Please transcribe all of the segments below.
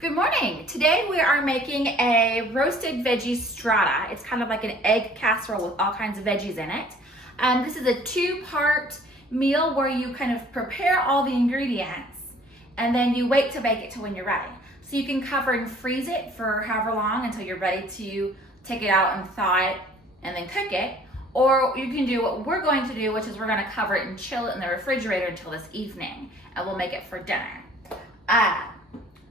Good morning. Today we are making a roasted veggie strata. It's kind of like an egg casserole with all kinds of veggies in it. This is a two-part meal where you kind of prepare all the ingredients and then you wait to bake it to when you're ready. So you can cover and freeze it for however long until you're ready to take it out and thaw it and then cook it. Or you can do what we're going to do, which is we're going to cover it and chill it in the refrigerator until this evening, and we'll make it for dinner.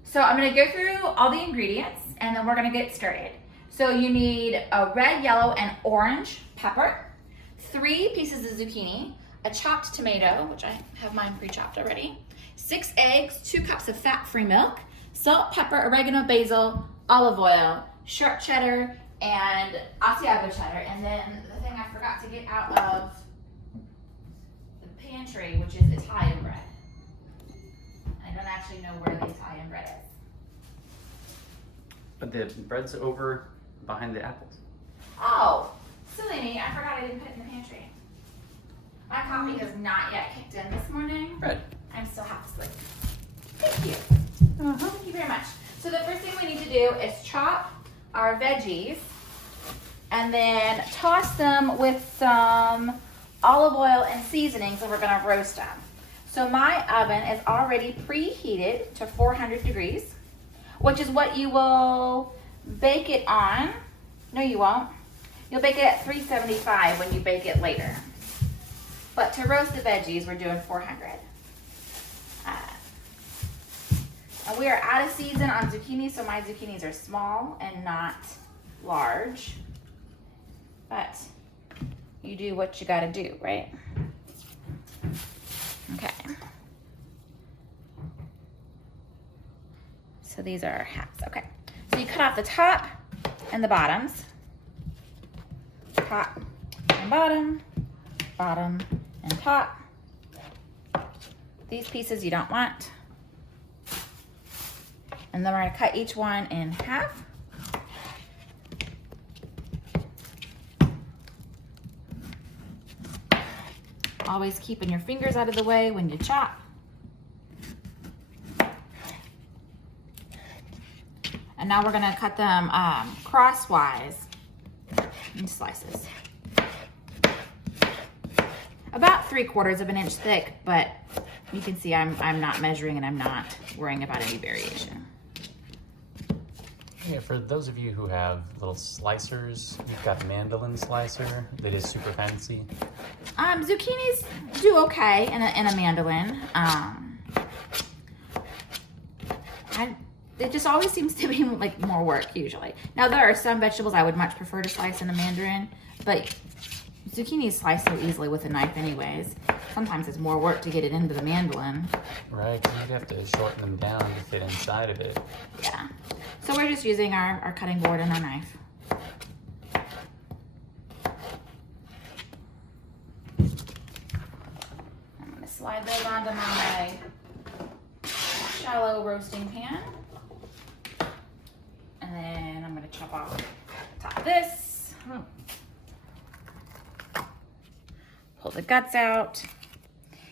So I'm gonna go through all the ingredients and then we're gonna get started. So you need a red, yellow, and orange pepper, 3 pieces of zucchini, a chopped tomato, which I have mine pre-chopped already, 6 eggs, 2 cups of fat-free milk, salt, pepper, oregano, basil, olive oil, sharp cheddar, and Asiago cheddar. And then the thing I forgot to get out of the pantry, which is Italian bread. I don't actually know where the Italian bread is. But the bread's over behind the apples. Oh, silly me. I forgot I didn't put it in the pantry. My coffee has not yet kicked in this morning. Bread. I'm still half asleep. Thank you. Thank you very much. So the first thing we need to do is chop our veggies and then toss them with some olive oil and seasonings, and we're gonna roast them. So my oven is already preheated to 400 degrees, which is what you will bake it on. No, you won't. You'll bake it at 375 when you bake it later. But to roast the veggies, we're doing 400. And we are out of season on zucchini, so my zucchinis are small and not large. But you do what you gotta do, right? Okay. So these are our halves. Okay. So you cut off the top and the bottoms. Top and bottom, bottom and top. These pieces you don't want. And then we're going to cut each one in half. Always keeping your fingers out of the way when you chop. And now we're gonna cut them crosswise in slices. About 3/4 of an inch thick, but you can see I'm not measuring and I'm not worrying about any variation. Yeah, for those of you who have little slicers, you've got a mandolin slicer that is super fancy. Zucchinis do okay in a mandolin. It just always seems to be like more work usually. Now there are some vegetables I would much prefer to slice in a mandarin, but zucchini is sliced so easily with a knife anyways. Sometimes it's more work to get it into the mandolin. Right, because you have to shorten them down to fit inside of it. Yeah. So we're just using our cutting board and our knife. I'm gonna slide those onto my shallow roasting pan. And then I'm gonna chop off the top of this. Pull the guts out.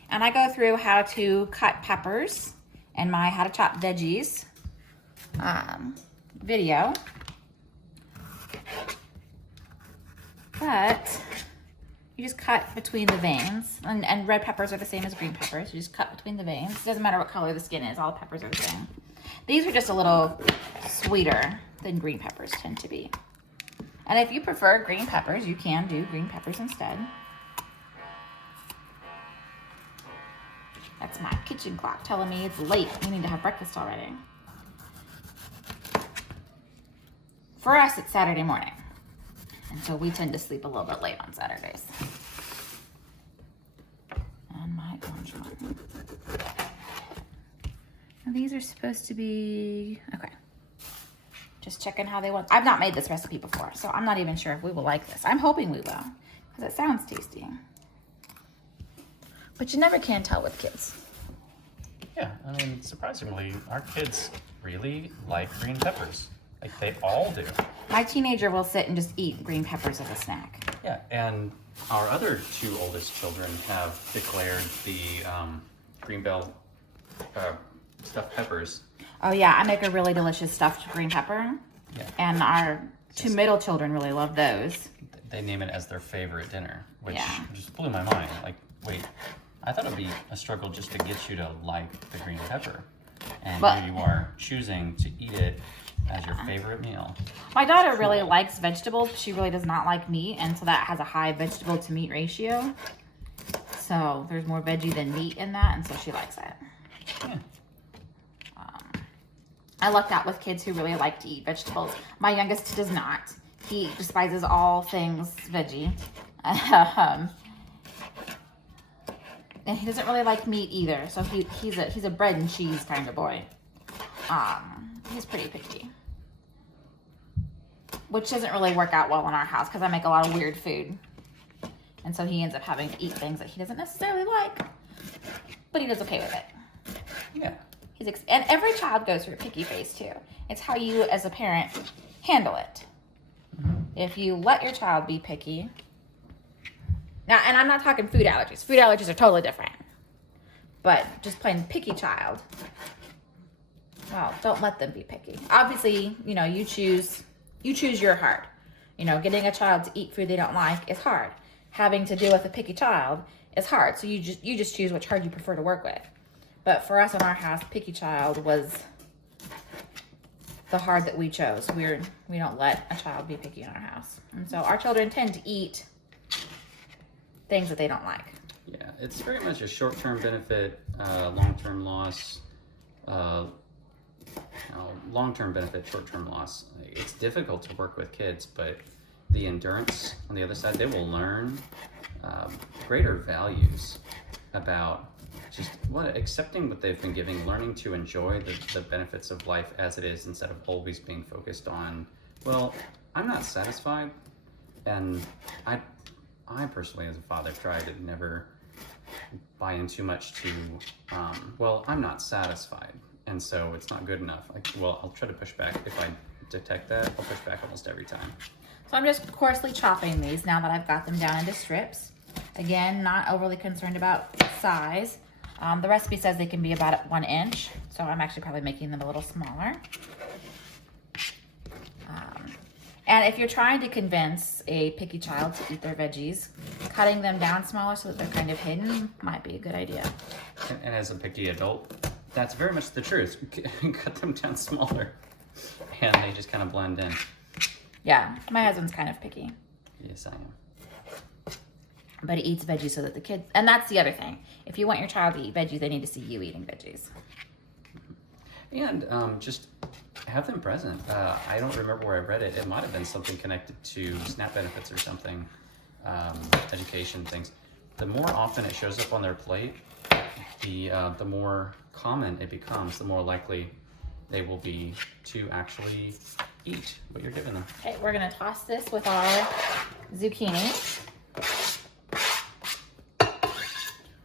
And I go through how to cut peppers in my how to chop veggies video. But you just cut between the veins. And red peppers are the same as green peppers. You just cut between the veins. It doesn't matter what color the skin is. All the peppers are the same. These are just a little sweeter than green peppers tend to be. And if you prefer green peppers, you can do green peppers instead. That's my kitchen clock telling me it's late. We need to have breakfast already. For us, it's Saturday morning. And so we tend to sleep a little bit late on Saturdays. And my orange one. Now these are supposed to be, okay. Just checking how they want. I've not made this recipe before, so I'm not even sure if we will like this. I'm hoping we will, because it sounds tasty. But you never can tell with kids. Yeah, I mean, surprisingly, our kids really like green peppers. Like, they all do. My teenager will sit and just eat green peppers as a snack. Yeah, and our other 2 oldest children have declared the green bell stuffed peppers Oh yeah, I make a really delicious stuffed green pepper. Yeah. And our two middle children really love those. They name it as their favorite dinner, which Yeah. just blew my mind. Like, wait, I thought it'd be a struggle just to get you to like the green pepper. And here you are choosing to eat it as your favorite meal. My daughter really likes vegetables. She really does not like meat, and so that has a high vegetable to meat ratio. So there's more veggie than meat in that, and so she likes it. Yeah. I lucked out with kids who really like to eat vegetables. My youngest does not. He despises all things veggie. And he doesn't really like meat either. So he's a bread and cheese kind of boy. He's pretty picky. Which doesn't really work out well in our house because I make a lot of weird food. And so he ends up having to eat things that he doesn't necessarily like. But he does okay with it. Yeah. And every child goes through a picky phase too. It's how you, as a parent, handle it. If you let your child be picky. Now, and I'm not talking food allergies. Food allergies are totally different. But just plain picky child. Well, don't let them be picky. Obviously, you choose your heart. Getting a child to eat food they don't like is hard. Having to deal with a picky child is hard. So you just choose which heart you prefer to work with. But for us in our house, picky child was the hard that we chose. We don't let a child be picky in our house. And so our children tend to eat things that they don't like. Yeah, it's very much a short-term benefit, long-term loss. Long-term benefit, short-term loss. It's difficult to work with kids, but the endurance on the other side, they will learn greater values about just accepting what they've been giving, learning to enjoy the benefits of life as it is instead of always being focused on, well, I'm not satisfied. And I personally, as a father, try to never buy in too much to, well, I'm not satisfied, and so it's not good enough. I'll try to push back. If I detect that, I'll push back almost every time. So I'm just coarsely chopping these now that I've got them down into strips. Again, not overly concerned about size. The recipe says they can be about 1 inch, so I'm actually probably making them a little smaller. And if you're trying to convince a picky child to eat their veggies, cutting them down smaller so that they're kind of hidden might be a good idea. And as a picky adult, that's very much the truth. Cut them down smaller, and they just kind of blend in. Yeah, my husband's kind of picky. Yes, I am. But he eats veggies so that the kids, and that's the other thing. If you want your child to eat veggies, they need to see you eating veggies. And just have them present. I don't remember where I read it. It might have been something connected to SNAP benefits or something, education things. The more often it shows up on their plate, the more common it becomes, the more likely they will be to actually eat what you're giving them. Okay, we're gonna toss this with our zucchini.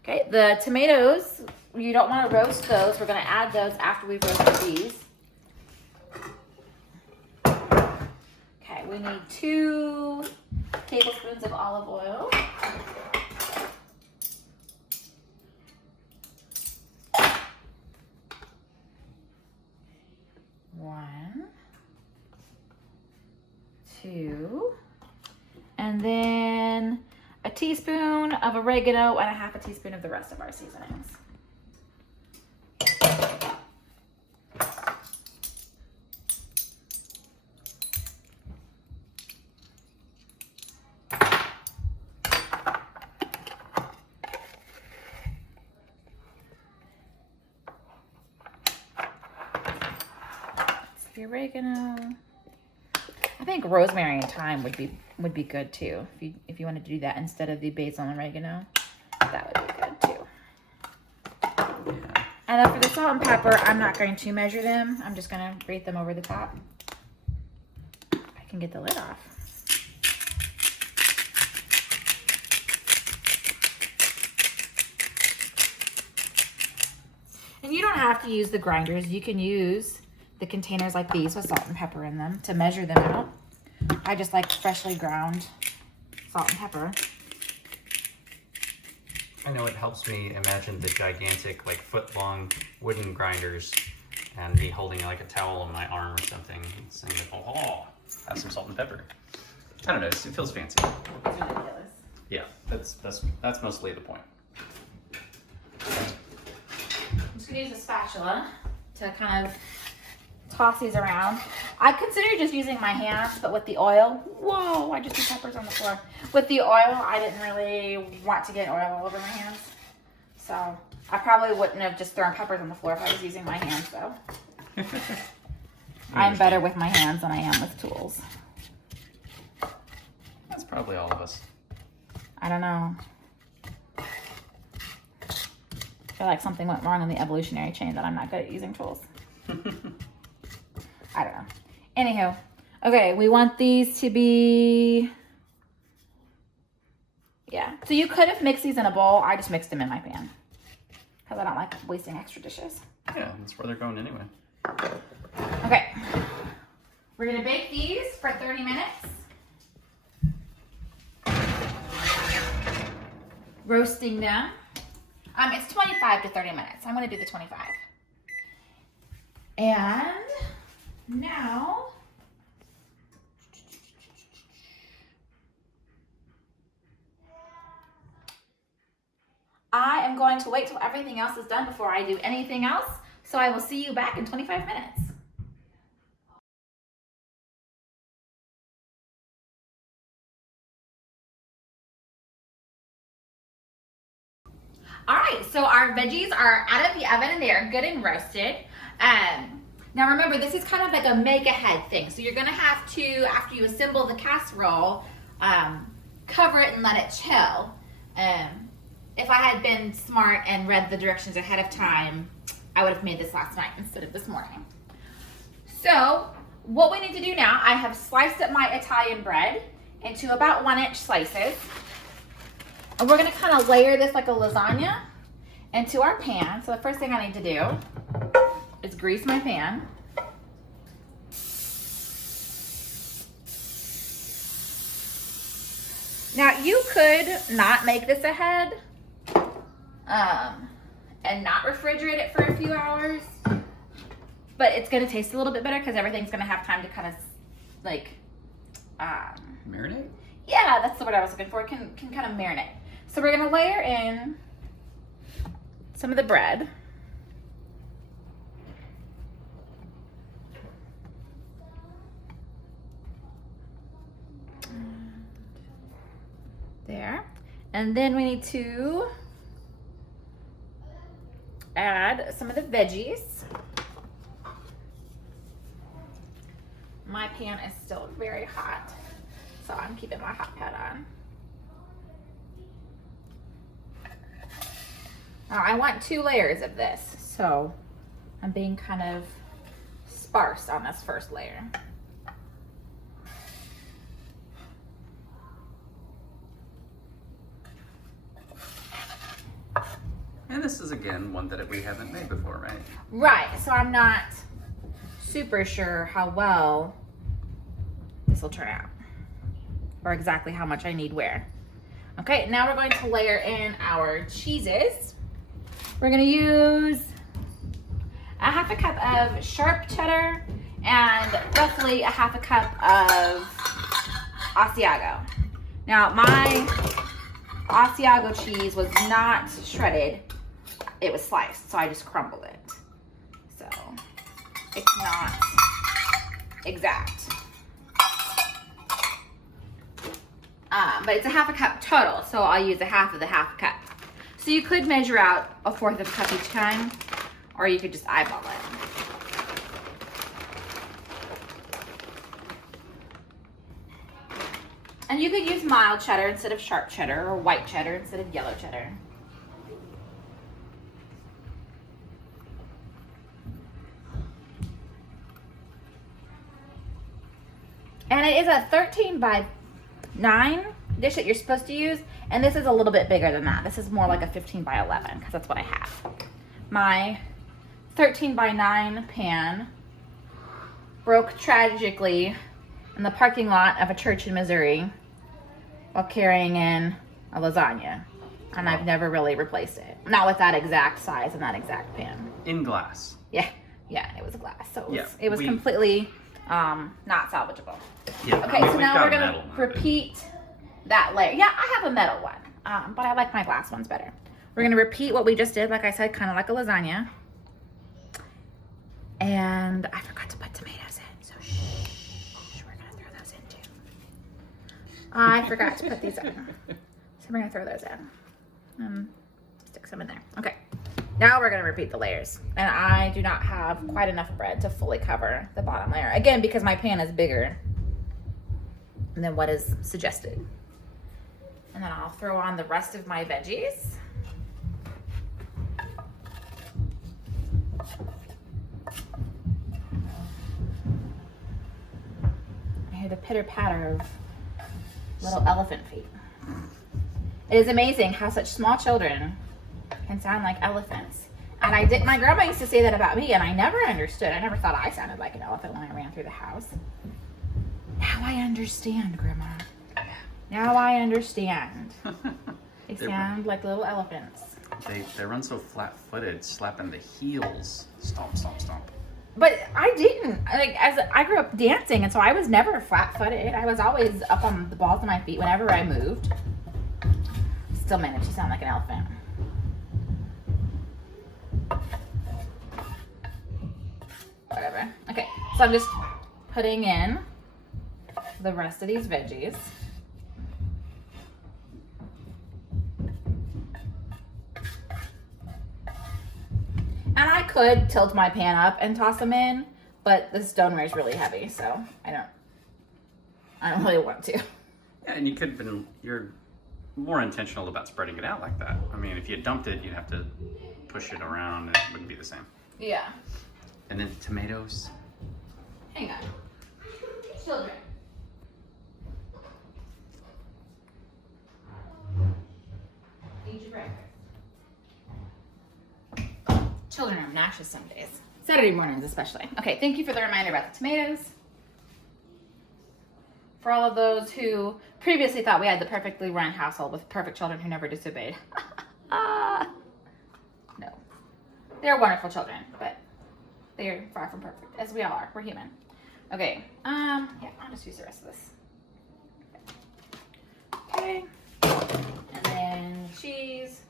Okay, the tomatoes, you don't want to roast those. We're going to add those after we've roasted these. Okay, we need 2 tablespoons of olive oil. One, 2, and then a teaspoon of oregano and a half a teaspoon of the rest of our seasonings. That's the oregano. I think rosemary and thyme would be good too. If you wanted to do that instead of the basil and oregano, that would be good too. Yeah. And then for the salt and pepper, I'm not going to measure them. I'm just going to grate them over the top. I can get the lid off. And you don't have to use the grinders. You can use the containers like these with salt and pepper in them to measure them out. I just like freshly ground salt and pepper. I know it helps me imagine the gigantic, like foot-long wooden grinders and me holding like a towel on my arm or something, saying, "Oh, have some salt and pepper." I don't know. It feels fancy. It's ridiculous. Yeah, that's mostly the point. I'm just gonna use a spatula to kind of toss these around. I considered just using my hands, but with the oil, whoa, I just threw peppers on the floor. With the oil, I didn't really want to get oil all over my hands. So I probably wouldn't have just thrown peppers on the floor if I was using my hands though. I'm better with my hands than I am with tools. That's probably all of us. I don't know. I feel like something went wrong in the evolutionary chain that I'm not good at using tools. I don't know. Anywho, okay, we want these to be, yeah. So you could have mixed these in a bowl. I just mixed them in my pan because I don't like wasting extra dishes. Yeah, that's where they're going anyway. Okay, we're gonna bake these for 30 minutes. Roasting them. It's 25 to 30 minutes. I'm gonna do the 25. And now, I am going to wait till everything else is done before I do anything else. So I will see you back in 25 minutes. All right, so our veggies are out of the oven and they are good and roasted. Now remember, this is kind of like a make ahead thing. So you're gonna have to, after you assemble the casserole, cover it and let it chill. If I had been smart and read the directions ahead of time, I would have made this last night instead of this morning. So what we need to do now, I have sliced up my Italian bread into about 1-inch slices. And we're gonna kind of layer this like a lasagna into our pan. So the first thing I need to do is grease my pan. Now you could not make this ahead and not refrigerate it for a few hours, but it's gonna taste a little bit better because everything's gonna have time to kind of like marinate? Yeah, that's the word I was looking for. It can kind of marinate. So we're gonna layer in some of the bread. There. And then we need to add some of the veggies. My pan is still very hot, so I'm keeping my hot pad on. Now I want 2 layers of this, so I'm being kind of sparse on this first layer. And this is again one that we haven't made before, right? Right, so I'm not super sure how well this will turn out or exactly how much I need where. Okay, now we're going to layer in our cheeses. We're gonna use a 1/2 cup of sharp cheddar and roughly a 1/2 cup of Asiago. Now my Asiago cheese was not shredded, it was sliced, so I just crumbled it. So it's not exact. But it's a 1/2 cup total, so I'll use a 1/2 of the 1/2 cup. So you could measure out a 1/4 of a cup each time, or you could just eyeball it. And you could use mild cheddar instead of sharp cheddar, or white cheddar instead of yellow cheddar. And it is a 13 by 9 dish that you're supposed to use, and this is a little bit bigger than that. This is more like a 15 by 11 because that's what I have. My 13 by 9 pan broke tragically in the parking lot of a church in Missouri while carrying in a lasagna, and I've never really replaced it. Not with that exact size and that exact pan. In glass. Yeah, Yeah, it was glass, so Yeah, it was completely not salvageable. Yeah. Okay, so now we're gonna repeat that layer. Yeah, I have a metal one, but I like my glass ones better. We're gonna repeat what we just did, like I said, kind of like a lasagna. And I forgot to put tomatoes in, so shh, we're gonna throw those in too. I forgot to put these in, so we're gonna throw those in. Stick some in there. Okay, now we're gonna repeat the layers. And I do not have quite enough bread to fully cover the bottom layer. Again, because my pan is bigger than what is suggested. And then I'll throw on the rest of my veggies. I hear the pitter patter of little elephant feet. It is amazing how such small children can sound like elephants. And my grandma used to say that about me, and I never understood. I never thought I sounded like an elephant when I ran through the house. Now I understand, Grandma. Now I understand. They sound like little elephants. They run so flat-footed, slapping the heels. Stomp, stomp, stomp. But I didn't. I grew up dancing, and so I was never flat-footed. I was always up on the balls of my feet whenever I moved. Still managed to sound like an elephant. Whatever. Okay, so I'm just putting in the rest of these veggies. And I could tilt my pan up and toss them in, but the stoneware is really heavy, so I don't really want to. Yeah, and you're more intentional about spreading it out like that. I mean, if you dumped it, you'd have to push it around and it wouldn't be the same. Yeah. And then tomatoes. Hang on. Children. Eat your breakfast. Children are obnoxious some days. Saturday mornings especially. Okay, thank you for the reminder about the tomatoes. For all of those who previously thought we had the perfectly run household with perfect children who never disobeyed. No. They're wonderful children, but they're far from perfect, as we all are. We're human. Okay, yeah, I'll just use the rest of this. Okay, and then cheese.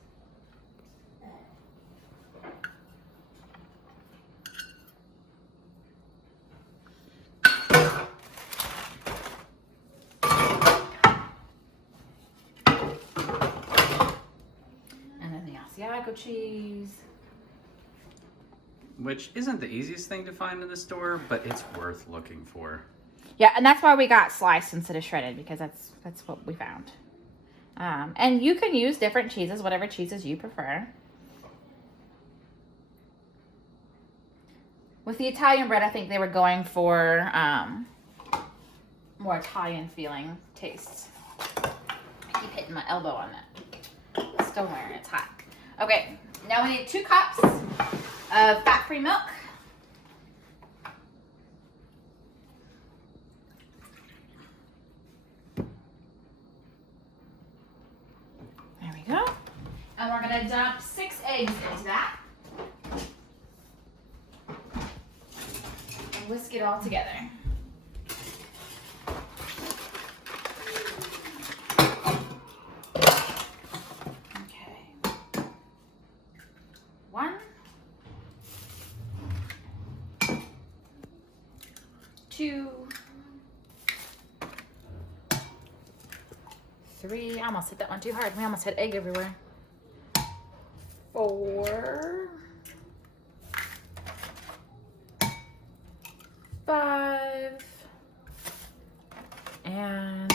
And then the Asiago cheese. Which isn't the easiest thing to find in the store, but it's worth looking for. Yeah, and that's why we got sliced instead of shredded, because that's what we found. And you can use different cheeses, whatever cheeses you prefer. With the Italian bread, I think they were going for more Italian feeling tastes. I keep hitting my elbow on that stoneware and it's hot. Okay, now we need 2 cups of fat-free milk. There we go. And we're gonna dump 6 eggs into that. And whisk it all together. Okay. 1, 2, 3. I almost hit that one too hard. We almost had egg everywhere. 4, 5, and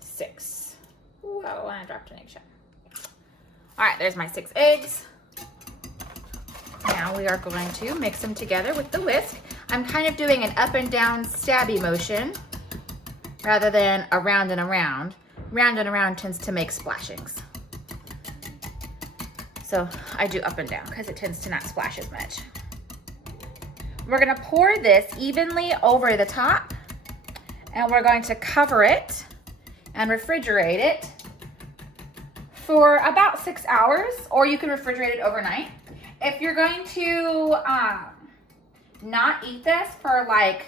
6. Ooh, and I dropped an eggshell. All right, there's my 6 eggs. Now we are going to mix them together with the whisk. I'm kind of doing an up and down stabby motion rather than around and around. Round and around tends to make splashings. So I do up and down because it tends to not splash as much. We're gonna pour this evenly over the top and we're going to cover it and refrigerate it for about 6 hours, or you can refrigerate it overnight. If you're going to not eat this for like,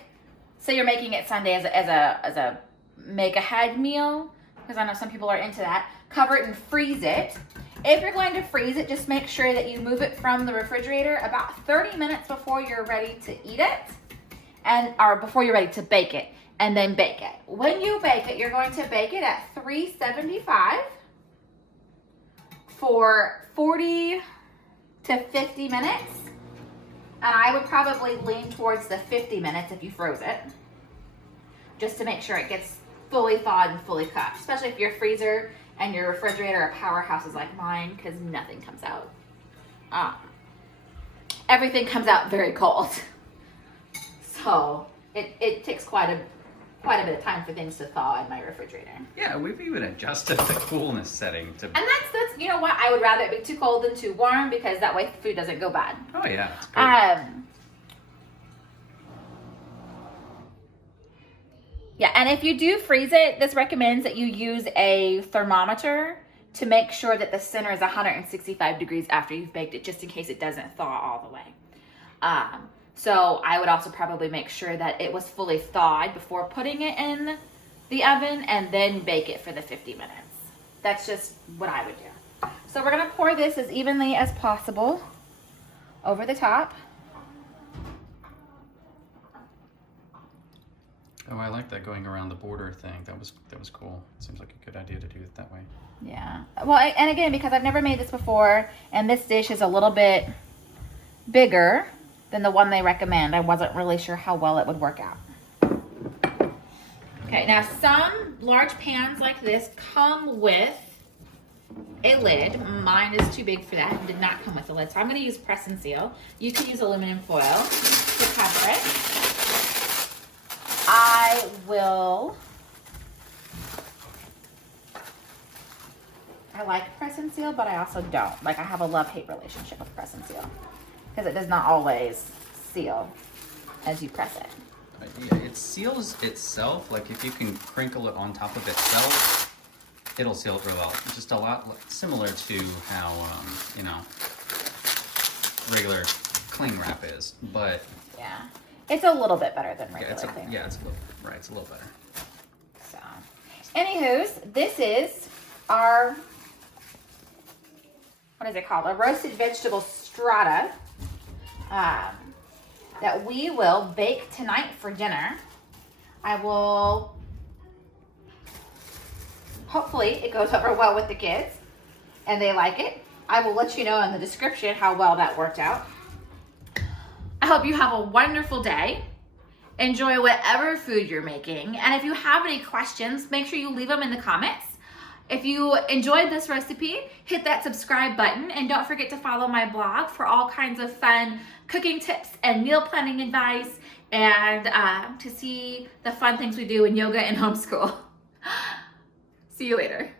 say you're making it Sunday as a make ahead meal, because I know some people are into that, cover it and freeze it. If you're going to freeze it, just make sure that you move it from the refrigerator about 30 minutes before you're ready to eat it, or before you're ready to bake it, and then bake it. When you bake it, you're going to bake it at 375 for 40 to 50 minutes. And I would probably lean towards the 50 minutes if you froze it, just to make sure it gets fully thawed and fully cooked, especially if your freezer and your refrigerator are powerhouses like mine, because nothing comes out. Everything comes out very cold. So it takes quite a bit of time for things to thaw in my refrigerator. Yeah, we've even adjusted the coolness setting to. And that's you know what, I would rather it be too cold than too warm, because that way food doesn't go bad. Oh yeah, it's good. Yeah, and if you do freeze it, this recommends that you use a thermometer to make sure that the center is 165 degrees after you've baked it, just in case it doesn't thaw all the way. So I would also probably make sure that it was fully thawed before putting it in the oven, and then bake it for the 50 minutes. That's just what I would do. So we're gonna pour this as evenly as possible over the top. Oh, I like that going around the border thing. That was cool. Seems like a good idea to do it that way. Yeah. Well, and again, because I've never made this before, and this dish is a little bit bigger than the one they recommend, I wasn't really sure how well it would work out. Okay, now some large pans like this come with a lid. Mine is too big for that and did not come with a lid, so I'm going to use press and seal. You can use aluminum foil to cover it. I like press and seal, but I also don't. Like, I have a love-hate relationship with press and seal, because it does not always seal as you press it. Yeah, it seals itself. Like, if you can crinkle it on top of itself, it'll seal it real well. It's just a lot similar to how, regular cling wrap is, but... Yeah. It's a little bit better than regular cling wrap. Yeah, it's a little, right, it's a little better. So, anywho's, this is our, what is it called? A roasted vegetable strata that we will bake tonight for dinner. Hopefully it goes over well with the kids and they like it. I will let you know in the description how well that worked out. I hope you have a wonderful day. Enjoy whatever food you're making. And if you have any questions, make sure you leave them in the comments. If you enjoyed this recipe, hit that subscribe button, and don't forget to follow my blog for all kinds of fun cooking tips and meal planning advice, and to see the fun things we do in yoga and homeschool. See you later.